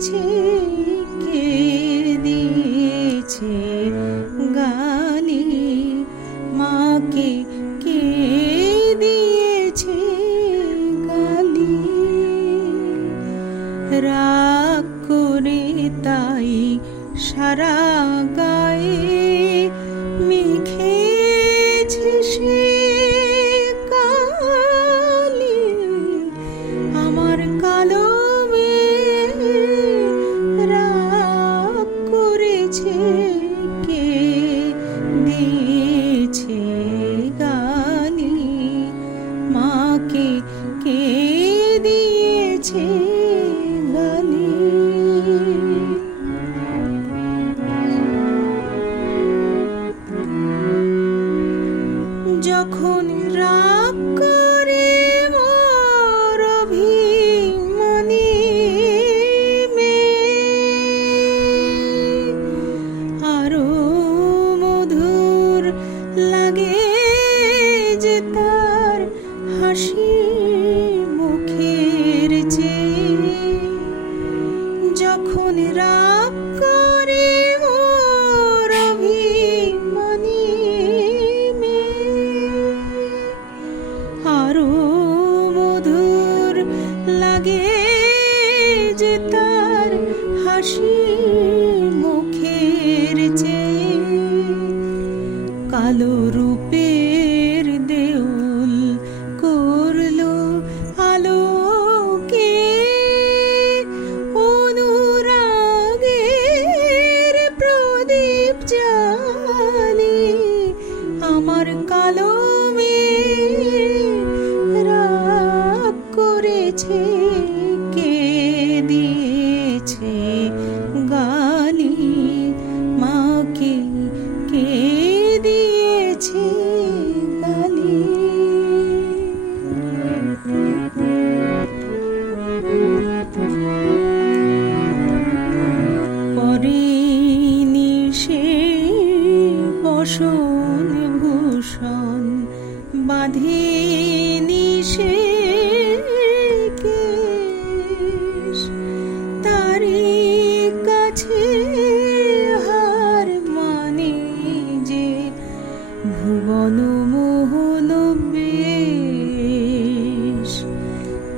দিয়েছে কে দিয়েছে গালি? মাকে কে দিয়েছে গালি? রাগ করে তাই সারা গায়ে মাকে কে দিয়েছে গালি যখন রাগ করে মোর অভিমানী আরও মধুর লাগে যে তার হাসি মুখের চেয়ে যখন রাগ করে মোর অভিমানী আরও মধুর লাগে যে তার হাসি মুখের চেয়ে কালো রূপের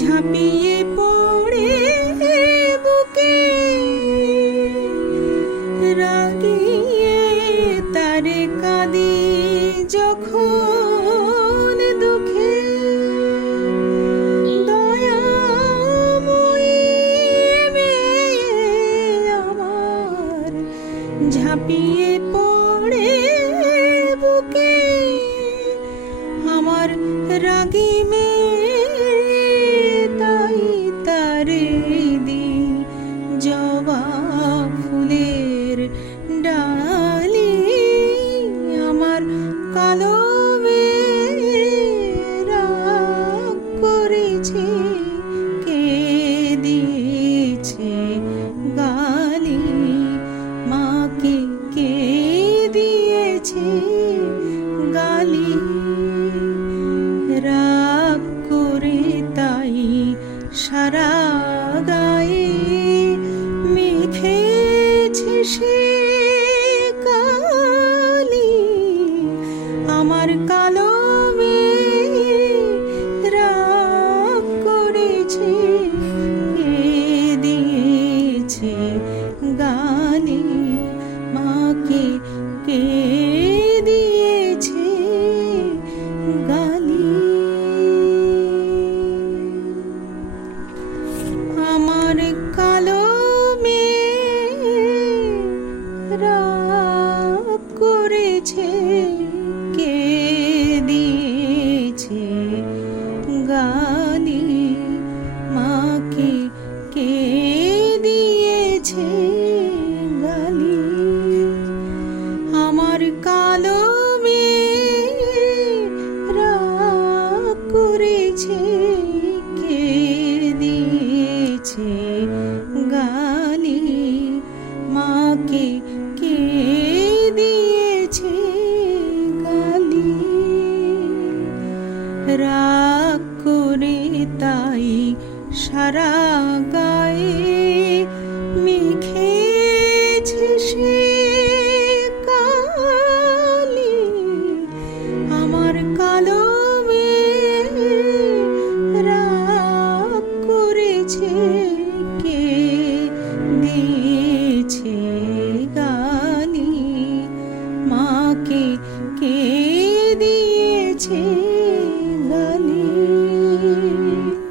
ঝাঁপিয়ে পড়ে বুকে। রাগিয়ে তারে কাঁদি যখন দুঃখে। আমার ঝাঁপিয়ে পড়ে বুকে। আমার রাগী গালি। রাগ করে তাই সারা গায়ে মেখেছে সে দিয়েছে গালি। আমার কালো রাগ করেছে গালি। মাকে দিয়েছে গালি। করে তাই সারা গা গালি যখন